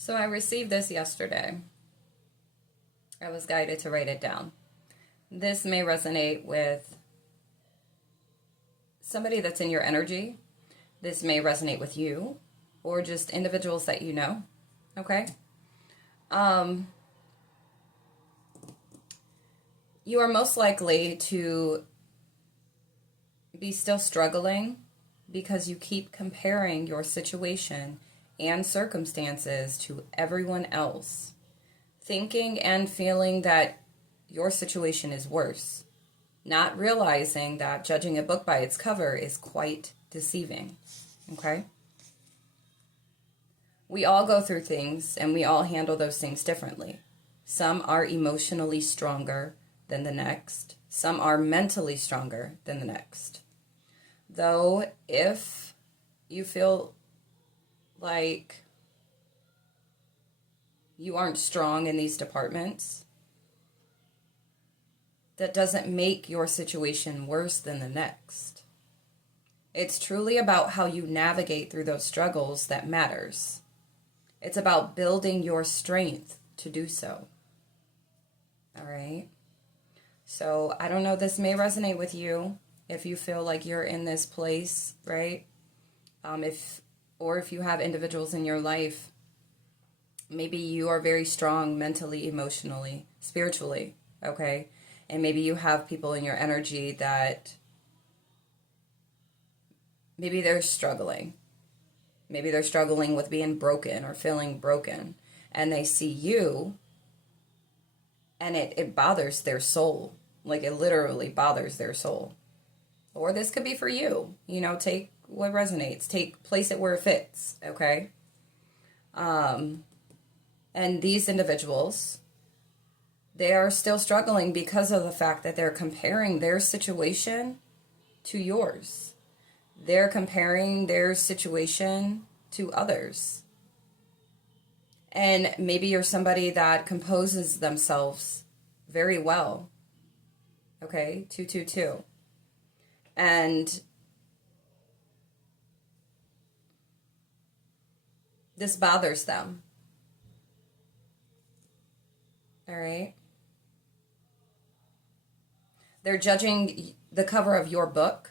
So I received this yesterday. I was guided to write it down. This may resonate with somebody that's in your energy. This may resonate with you or just individuals that you know. Okay? You are most likely to be still struggling because you keep comparing your situation and circumstances to everyone else, thinking and feeling that your situation is worse, not realizing that judging a book by its cover is quite deceiving. Okay? We all go through things and we all handle those things differently. Some are emotionally stronger than the next. Some are mentally stronger than the next. Though, if you feel like you aren't strong in these departments, that doesn't make your situation worse than the next. It's truly about how you navigate through those struggles that matters. It's about building your strength to do so. All right? So I don't know, this may resonate with you if you feel like you're in this place, right? If you have individuals in your life, maybe you are very strong mentally, emotionally, spiritually, okay? And maybe you have people in your energy that maybe they're struggling. Maybe they're struggling with being broken or feeling broken. And they see you and it bothers their soul. Like it literally bothers their soul. Or this could be for you. You know, take what resonates. Place it where it fits, okay? And these individuals, they are still struggling because of the fact that they're comparing their situation to yours. They're comparing their situation to others. And maybe you're somebody that composes themselves very well. Okay, 222. And this bothers them. All right? They're judging the cover of your book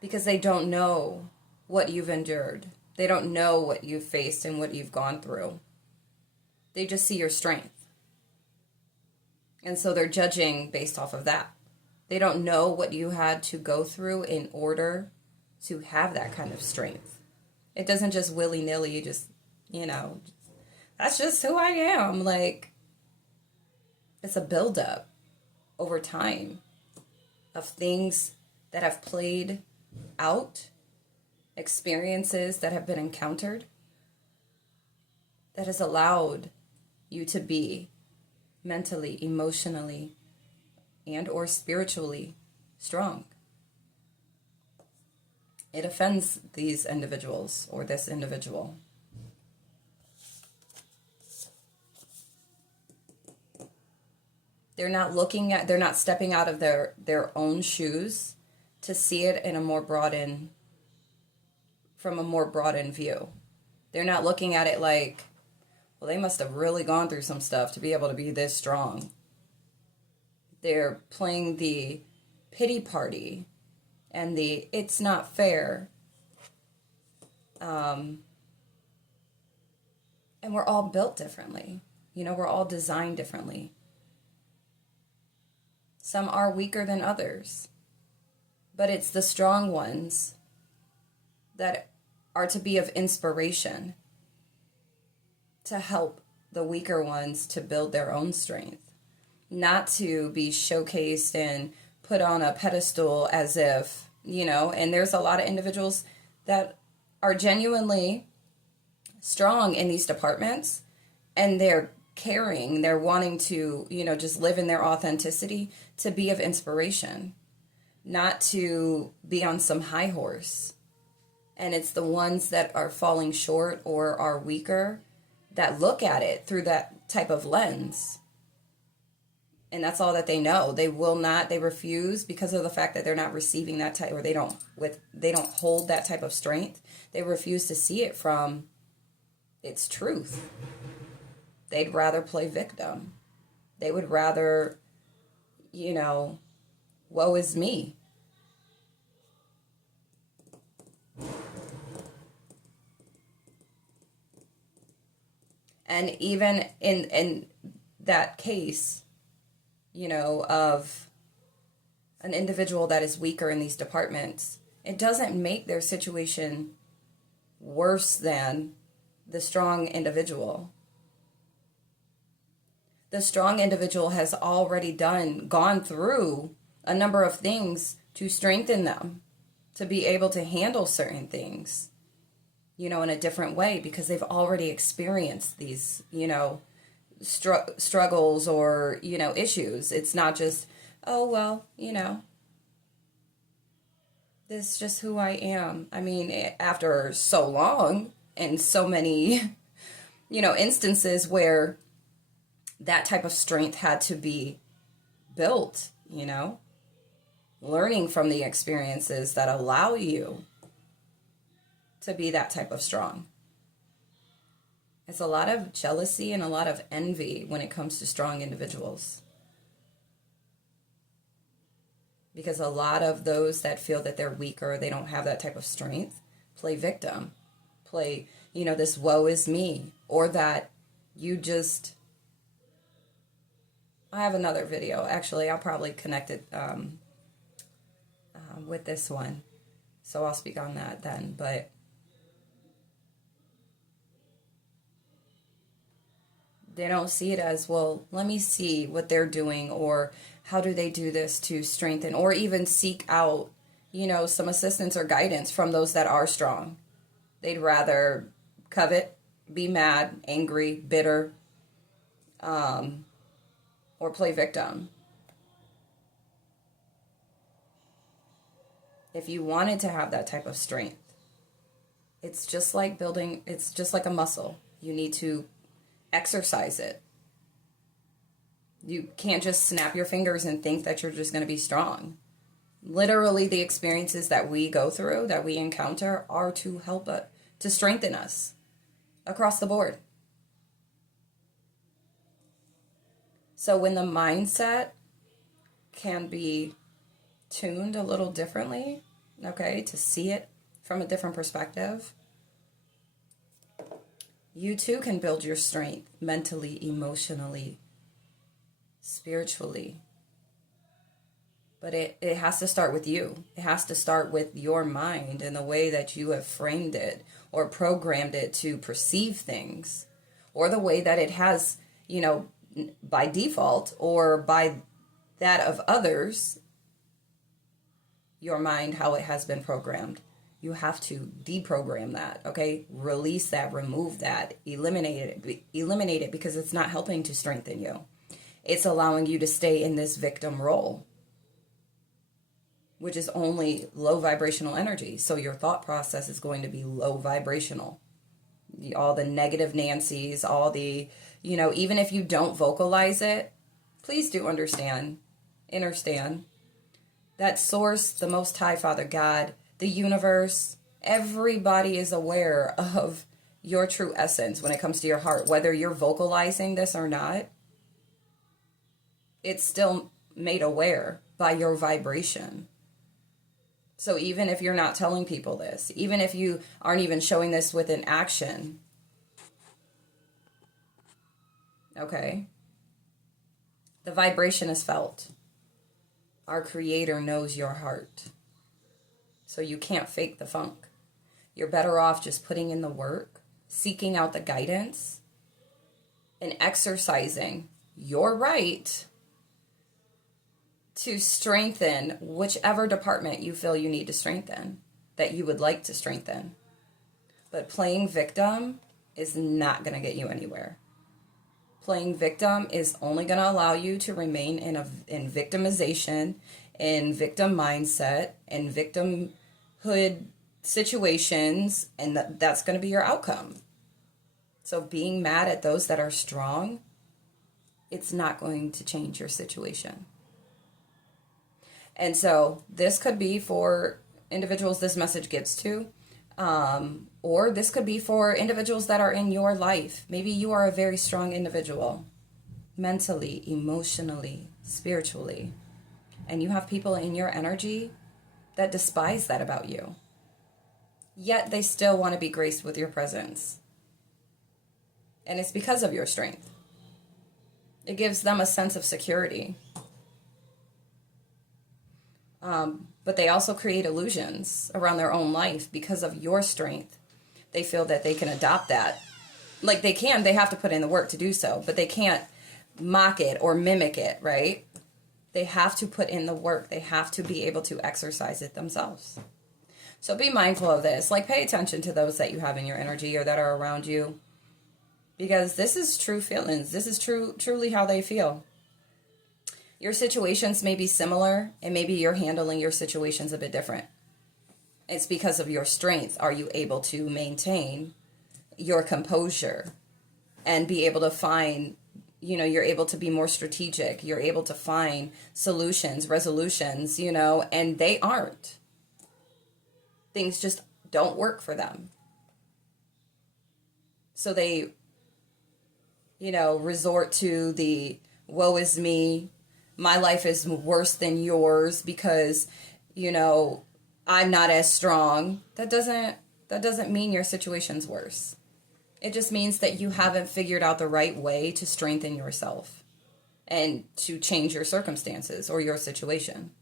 because they don't know what you've endured. They don't know what you've faced and what you've gone through. They just see your strength. And so they're judging based off of that. They don't know what you had to go through in order to have that kind of strength. It doesn't just willy-nilly, just, that's just who I am. Like, it's a buildup over time of things that have played out, experiences that have been encountered, that has allowed you to be mentally, emotionally, and or spiritually strong. It offends these individuals or this individual. They're not stepping out of their own shoes to see it in from a more broadened view. They're not looking at it like, well, they must have really gone through some stuff to be able to be this strong. They're playing the pity party and the it's not fair. And we're all built differently. We're all designed differently. Some are weaker than others. But it's the strong ones that are to be of inspiration to help the weaker ones to build their own strength. Not to be showcased and put on a pedestal as if, and there's a lot of individuals that are genuinely strong in these departments and they're caring, they're wanting to, just live in their authenticity to be of inspiration, not to be on some high horse. And it's the ones that are falling short or are weaker that look at it through that type of lens And that's all that they know. They will not, they refuse, because of the fact that they're not receiving that type, or they don't hold that type of strength. They refuse to see it from its truth. They'd rather play victim. They would rather, woe is me. And even in that case, of an individual that is weaker in these departments, it doesn't make their situation worse than the strong individual. The strong individual has already gone through a number of things to strengthen them to be able to handle certain things, in a different way, because they've already experienced these, struggles or, issues. It's not just, oh, well, this is just who I am. I mean, after so long and so many, instances where that type of strength had to be built, learning from the experiences that allow you to be that type of strong. It's a lot of jealousy and a lot of envy when it comes to strong individuals. Because a lot of those that feel that they're weaker, they don't have that type of strength, play victim, play, this woe is me, or that you just... I have another video. Actually, I'll probably connect it with this one. So I'll speak on that then. But they don't see it as, well, let me see what they're doing, or how do they do this to strengthen, or even seek out, some assistance or guidance from those that are strong. They'd rather covet, be mad, angry, bitter, or play victim. If you wanted to have that type of strength, it's just like a muscle. You need to exercise it. You can't just snap your fingers and think that you're just going to be strong. Literally, the experiences that we go through, that we encounter, are to help us, to strengthen us across the board. So when the mindset can be tuned a little differently, okay, to see it from a different perspective, you too can build your strength mentally, emotionally, spiritually. But it has to start with you. It has to start with your mind and the way that you have framed it or programmed it to perceive things, or the way that it has, by default or by that of others, your mind, how it has been programmed. You have to deprogram that, okay? Release that, remove that, eliminate it, because it's not helping to strengthen you. It's allowing you to stay in this victim role, which is only low vibrational energy. So your thought process is going to be low vibrational. All the negative Nancy's, all the, even if you don't vocalize it, please do understand that source, the Most High Father God, the universe, everybody is aware of your true essence when it comes to your heart. Whether you're vocalizing this or not, it's still made aware by your vibration. So even if you're not telling people this, even if you aren't even showing this with an action, okay, the vibration is felt. Our Creator knows your heart. So you can't fake the funk. You're better off just putting in the work, seeking out the guidance, and exercising your right to strengthen whichever department you feel you need to strengthen, that you would like to strengthen. But playing victim is not going to get you anywhere. Playing victim is only going to allow you to remain in victimization, in victim mindset, in victimhood situations, and that's going to be your outcome. So being mad at those that are strong it's not going to change your situation. And so this could be for individuals this message gets to, or this could be for individuals that are in your life. Maybe you are a very strong individual, mentally, emotionally, spiritually, and you have people in your energy that despise that about you. Yet they still want to be graced with your presence. And it's because of your strength. It gives them a sense of security. But they also create illusions around their own life because of your strength. They feel that they can adopt that. Like they have to put in the work to do so, but they can't mock it or mimic it, right? They have to put in the work. They have to be able to exercise it themselves. So be mindful of this. Like, pay attention to those that you have in your energy or that are around you. Because this is true feelings. This is truly how they feel. Your situations may be similar, and maybe you're handling your situations a bit different. It's because of your strength. Are you able to maintain your composure and be able to find, you're able to be more strategic. You're able to find solutions, resolutions, and they aren't. Things just don't work for them. So they, resort to the woe is me. My life is worse than yours because, I'm not as strong. That doesn't mean your situation's worse. It just means that you haven't figured out the right way to strengthen yourself and to change your circumstances or your situation.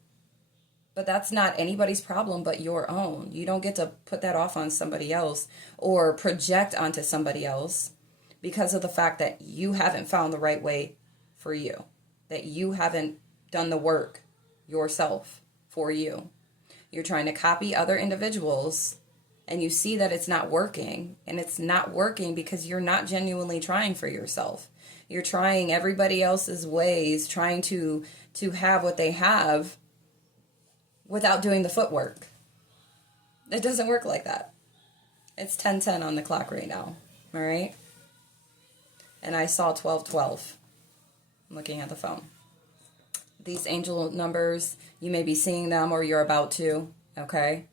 But that's not anybody's problem but your own. You don't get to put that off on somebody else or project onto somebody else because of the fact that you haven't found the right way for you, that you haven't done the work yourself for you. You're trying to copy other individuals and you see that it's not working, and it's not working because you're not genuinely trying for yourself. You're trying everybody else's ways, trying to have what they have without doing the footwork. It doesn't work like that. It's 10:10 on the clock right now, all right? And I saw 12:12. I'm looking at the phone. These angel numbers, you may be seeing them or you're about to, okay?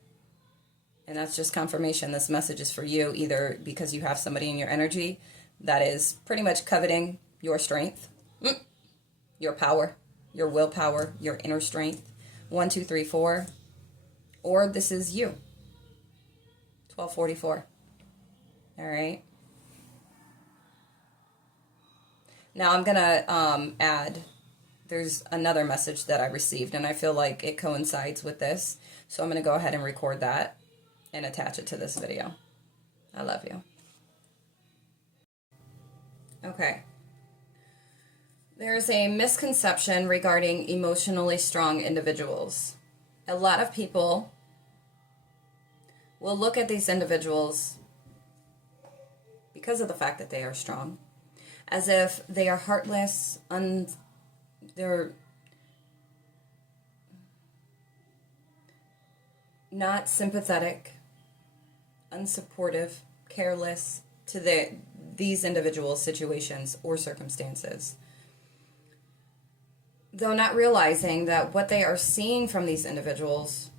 And that's just confirmation. This message is for you, either because you have somebody in your energy that is pretty much coveting your strength, your power, your willpower, your inner strength. 1, 2, 3, 4. Or this is you. 12:44. All right. Now I'm going to add, there's another message that I received, and I feel like it coincides with this. So I'm going to go ahead and record that and attach it to this video. I love you. Okay. There's a misconception regarding emotionally strong individuals. A lot of people will look at these individuals, because of the fact that they are strong, as if they are heartless, they're not sympathetic, unsupportive, careless to these individuals' situations or circumstances. Though not realizing that what they are seeing from these individuals,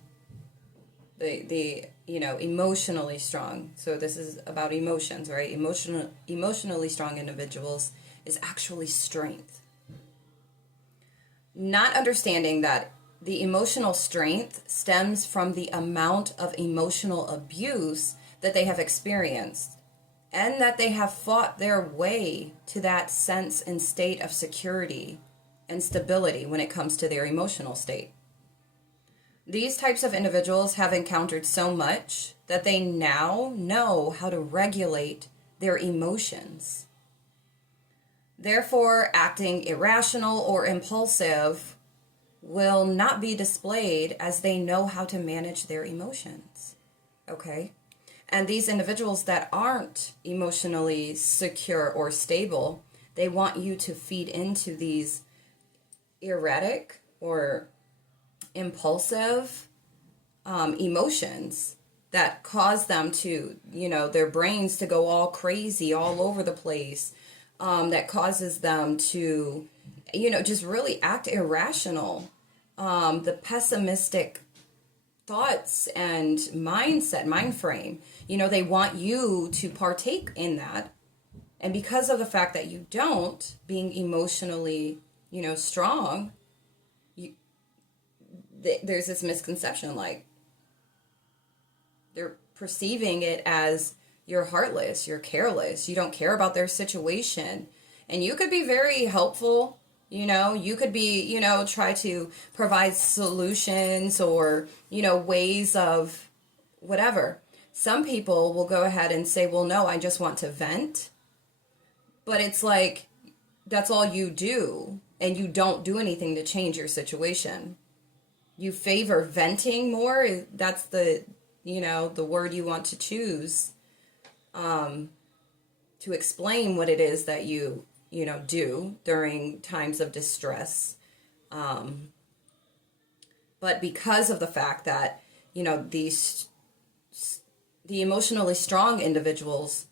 the emotionally strong, so this is about emotions, right? Emotionally strong individuals is actually strength. Not understanding that the emotional strength stems from the amount of emotional abuse that they have experienced, and that they have fought their way to that sense and state of security and stability when it comes to their emotional state. These types of individuals have encountered so much that they now know how to regulate their emotions. Therefore, acting irrational or impulsive will not be displayed, as they know how to manage their emotions. Okay? And these individuals that aren't emotionally secure or stable, they want you to feed into these erratic or impulsive emotions that cause them to, their brains to go all crazy all over the place, that causes them to just really act irrational. The pessimistic thoughts and mindset, mind frame, they want you to partake in that. And because of the fact that you don't, being emotionally, strong, there's this misconception, like they're perceiving it as you're heartless, you're careless, you don't care about their situation. And you could be very helpful, you could be, try to provide solutions or, ways of whatever. Some people will go ahead and say, well, no, I just want to vent. But it's like, that's all you do, and you don't do anything to change your situation. You favor venting more. That's the word you want to choose to explain what it is that you do during times of distress. But because of the fact that, the emotionally strong individuals,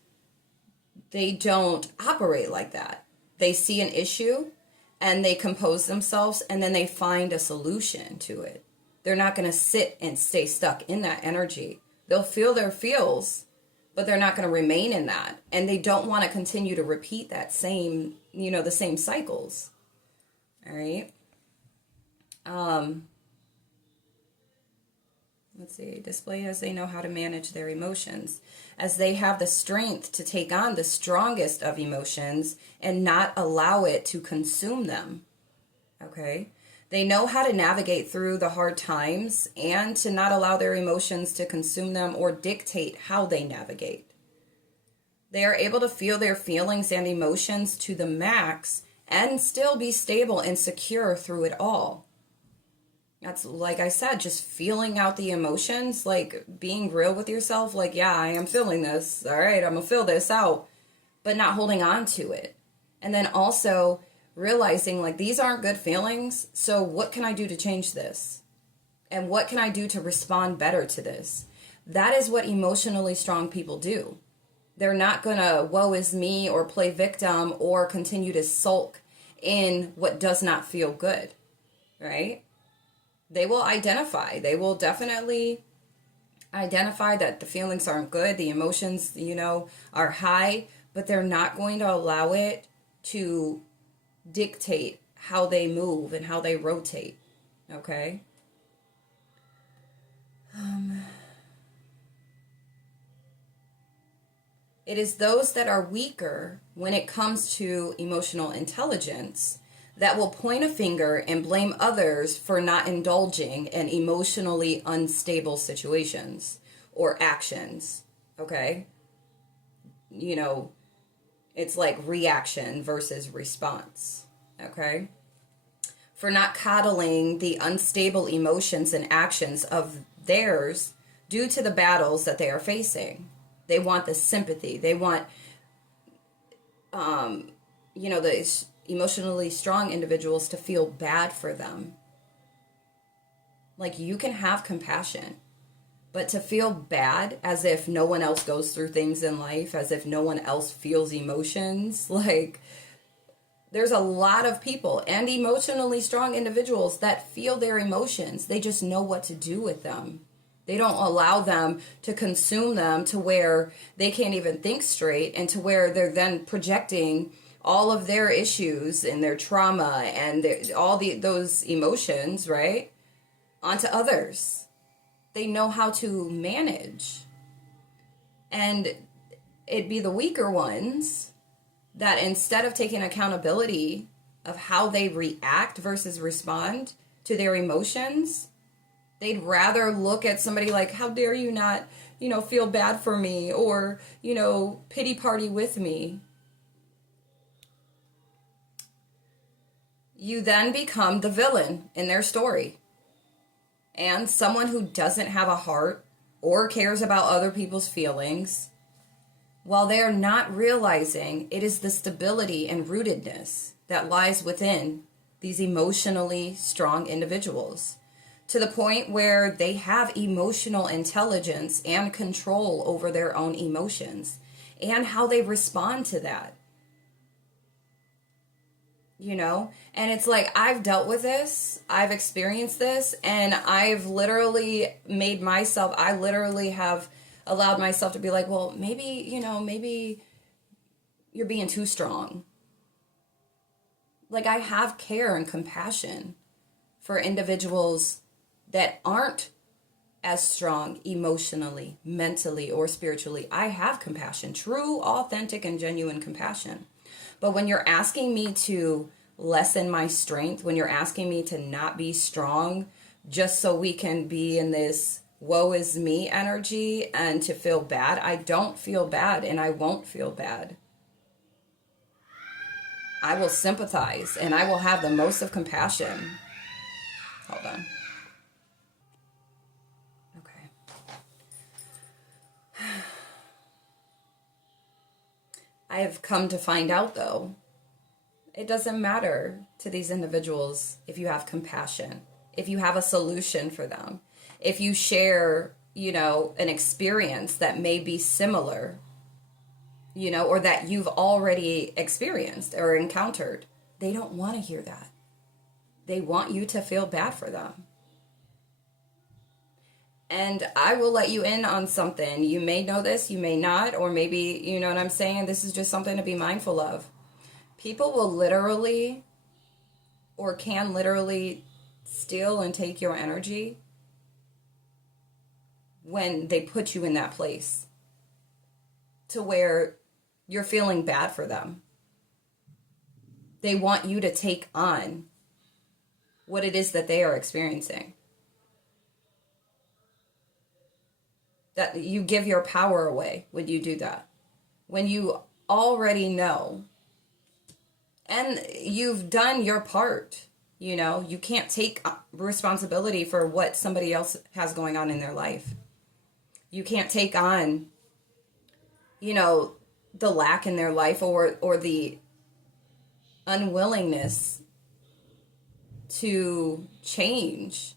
they don't operate like that. They see an issue and they compose themselves and then they find a solution to it. They're not going to sit and stay stuck in that energy. They'll feel their feels, but they're not going to remain in that. And they don't want to continue to repeat that same, the same cycles. All right. Let's see, display as they know how to manage their emotions, as they have the strength to take on the strongest of emotions and not allow it to consume them. Okay? They know how to navigate through the hard times and to not allow their emotions to consume them or dictate how they navigate. They are able to feel their feelings and emotions to the max and still be stable and secure through it all. That's, like I said, just feeling out the emotions, like being real with yourself, like, yeah, I am feeling this. All right, I'm going to feel this out, but not holding on to it. And then also realizing, like, these aren't good feelings, so what can I do to change this? And what can I do to respond better to this? That is what emotionally strong people do. They're not going to woe is me or play victim or continue to sulk in what does not feel good, right? They will identify. They will definitely identify that the feelings aren't good, the emotions, are high, but they're not going to allow it to dictate how they move and how they rotate. Okay? It is those that are weaker when it comes to emotional intelligence that will point a finger and blame others for not indulging in emotionally unstable situations or actions, okay? It's like reaction versus response, okay? For not coddling the unstable emotions and actions of theirs due to the battles that they are facing. They want the sympathy. They want, the emotionally strong individuals to feel bad for them. Like, you can have compassion, but to feel bad as if no one else goes through things in life, as if no one else feels emotions, like, there's a lot of people and emotionally strong individuals that feel their emotions. They just know what to do with them. They don't allow them to consume them to where they can't even think straight and to where they're then projecting all of their issues and their trauma and those emotions, right, onto others. They know how to manage. And it'd be the weaker ones that, instead of taking accountability of how they react versus respond to their emotions, they'd rather look at somebody like, how dare you not, feel bad for me or, pity party with me. You then become the villain in their story. And someone who doesn't have a heart or cares about other people's feelings, while they are not realizing it is the stability and rootedness that lies within these emotionally strong individuals, to the point where they have emotional intelligence and control over their own emotions and how they respond to that. you know? And it's like, I've dealt with this, I've experienced this, and I've literally made myself, I literally have allowed myself to be like, well, maybe, maybe you're being too strong. Like, I have care and compassion for individuals that aren't as strong emotionally, mentally, or spiritually. I have compassion, true, authentic, and genuine compassion. But when you're asking me to lessen my strength, when you're asking me to not be strong just so we can be in this woe is me energy and to feel bad, I don't feel bad and I won't feel bad. I will sympathize and I will have the most of compassion. Hold on. Okay. I have come to find out, though, it doesn't matter to these individuals if you have compassion, if you have a solution for them, if you share, an experience that may be similar, or that you've already experienced or encountered. They don't want to hear that. They want you to feel bad for them. And I will let you in on something. You may know this, you may not, or maybe, you know what I'm saying? This is just something to be mindful of. People will literally, or can literally, steal and take your energy when they put you in that place to where you're feeling bad for them. They want you to take on what it is that they are experiencing. That you give your power away when you do that. When you already know and you've done your part, you can't take responsibility for what somebody else has going on in their life. You can't take on, the lack in their life or the unwillingness to change.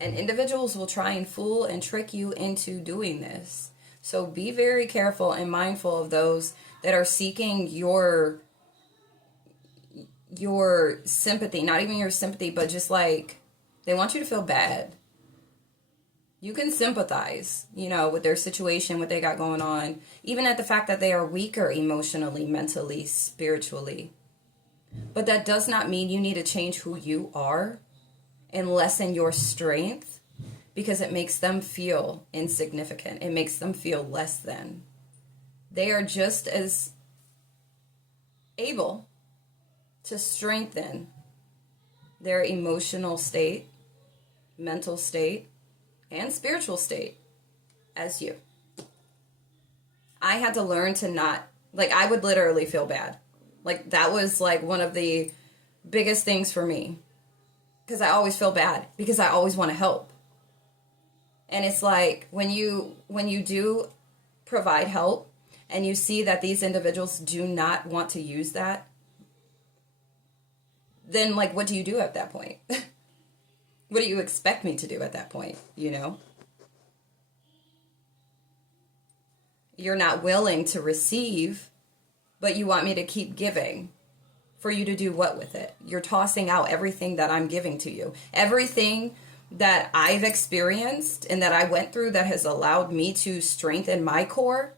And individuals will try and fool and trick you into doing this. So be very careful and mindful of those that are seeking your sympathy, not even your sympathy, but just like they want you to feel bad. You can sympathize, with their situation, what they got going on, even at the fact that they are weaker emotionally, mentally, spiritually. But that does not mean you need to change who you are and lessen your strength, because it makes them feel insignificant. It makes them feel less than. They are just as able to strengthen their emotional state, mental state, and spiritual state as you. I had to learn to not, I would literally feel bad. That was one of the biggest things for me. Because I always feel bad. Because I always want to help. And it's when you do provide help and you see that these individuals do not want to use that, then what do you do at that point? What do you expect me to do at that point, You're not willing to receive, but you want me to keep giving. For you to do what with it? You're tossing out everything that I'm giving to you. Everything that I've experienced and that I went through that has allowed me to strengthen my core,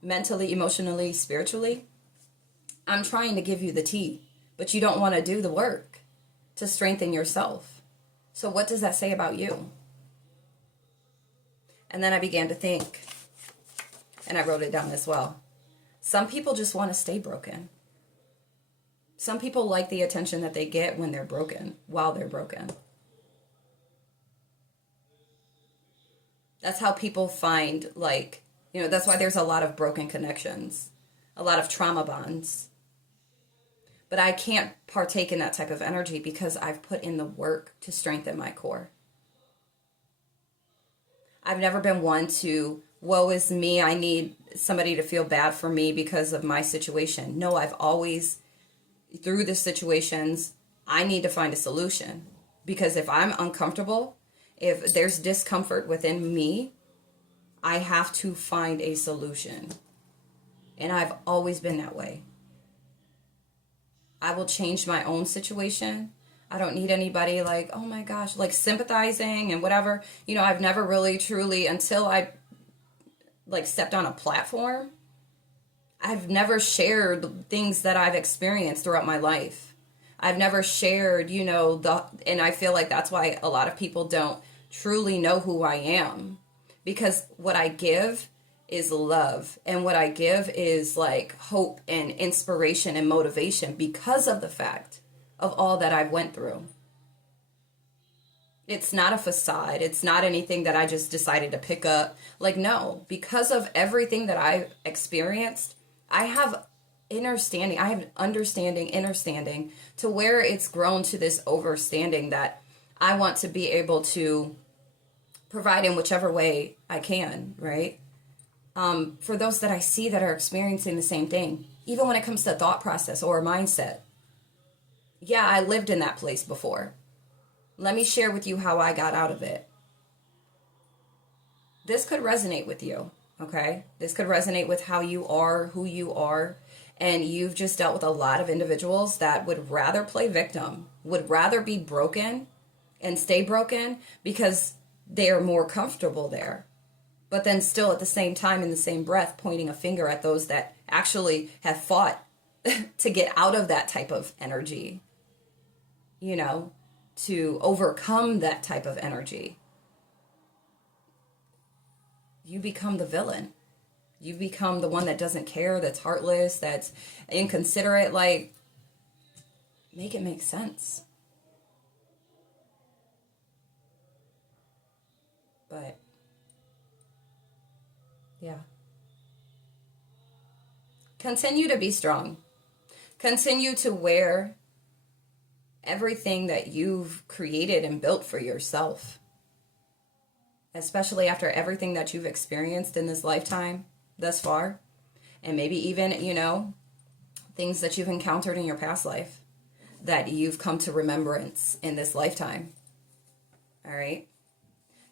mentally, emotionally, spiritually. I'm trying to give you the tea, but you don't want to do the work to strengthen yourself. So what does that say about you? And then I began to think, and I wrote it down as well. Some people just want to stay broken. Some people like the attention that they get when they're broken, while they're broken. That's how people find, that's why there's a lot of broken connections, a lot of trauma bonds. But I can't partake in that type of energy because I've put in the work to strengthen my core. I've never been one to, woe is me, I need somebody to feel bad for me because of my situation. No, I've always, through the situations, I need to find a solution. Because if I'm uncomfortable, if there's discomfort within me, I have to find a solution. And I've always been that way. I will change my own situation. I don't need anybody like, oh my gosh, like sympathizing and whatever. You know, I've never really truly, until I like stepped on a platform, I've never shared things that I've experienced throughout my life. I've never shared, you know, and I feel like that's why a lot of people don't truly know who I am, because what I give is love, and what I give is like hope and inspiration and motivation because of the fact of all that I've went through. It's not a facade. It's not anything that I just decided to pick up. Like, no, because of everything that I've experienced, I have understanding to where it's grown to this overstanding that I want to be able to provide in whichever way I can, right? For those that I see that are experiencing the same thing, even when it comes to thought process or mindset. Yeah, I lived in that place before. Let me share with you how I got out of it. This could resonate with you, okay? This could resonate with how you are, who you are, and you've just dealt with a lot of individuals that would rather play victim, would rather be broken and stay broken because they are more comfortable there. But then still at the same time, in the same breath, pointing a finger at those that actually have fought to get out of that type of energy, you know, to overcome that type of energy. You become the villain. You become the one that doesn't care, that's heartless, that's inconsiderate. Like, make it make sense. But, yeah. Continue to be strong. Continue to wear everything that you've created and built for yourself. Especially after everything that you've experienced in this lifetime thus far. And maybe even, you know, things that you've encountered in your past life that you've come to remembrance in this lifetime. All right?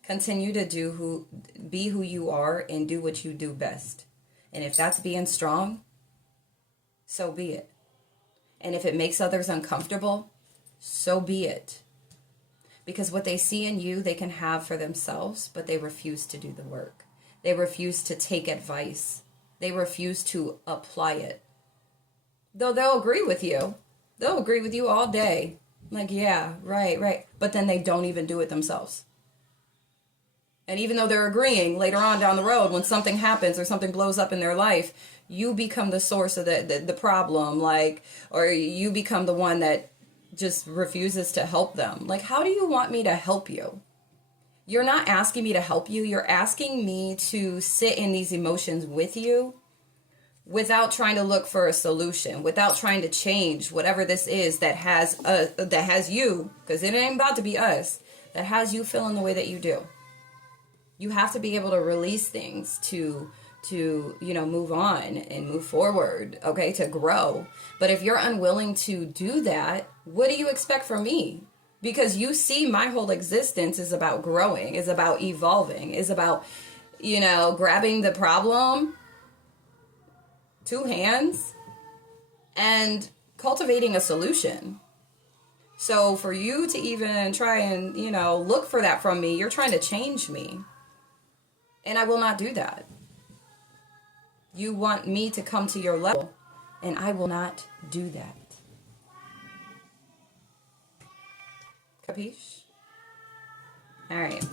Continue to be who you are and do what you do best. And if that's being strong, so be it. And if it makes others uncomfortable, so be it. Because what they see in you, they can have for themselves, but they refuse to do the work. They refuse to take advice. They refuse to apply it. Though they'll agree with you. They'll agree with you all day. Like, yeah, right. But then they don't even do it themselves. And even though they're agreeing later on down the road, when something happens or something blows up in their life, you become the source of the problem, like, or you become the one that just refuses to help them. Like, how do you want me to help you? You're not asking me to help you. You're asking me to sit in these emotions with you without trying to look for a solution, without trying to change whatever this is that has you, because it ain't about to be us, that has you feeling the way that you do. You have to be able to release things to you know, move on and move forward, okay, to grow. But if you're unwilling to do that, what do you expect from me? Because you see my whole existence is about growing, is about evolving, is about, you know, grabbing the problem, 2 hands, and cultivating a solution. So for you to even try and, you know, look for that from me, you're trying to change me. And I will not do that. You want me to come to your level, and I will not do that. Capiche? All right.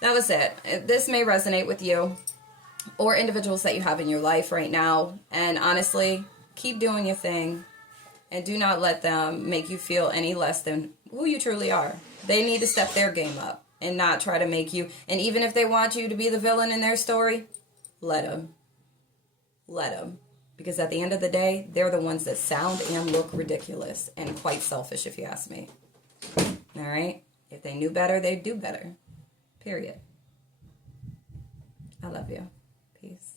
That was it. This may resonate with you or individuals that you have in your life right now. And honestly, keep doing your thing and do not let them make you feel any less than who you truly are. They need to step their game up and not try to make you. And even if they want you to be the villain in their story, let them. Let them. Because at the end of the day, they're the ones that sound and look ridiculous and quite selfish, if you ask me. All right? If they knew better, they'd do better. Period. I love you. Peace.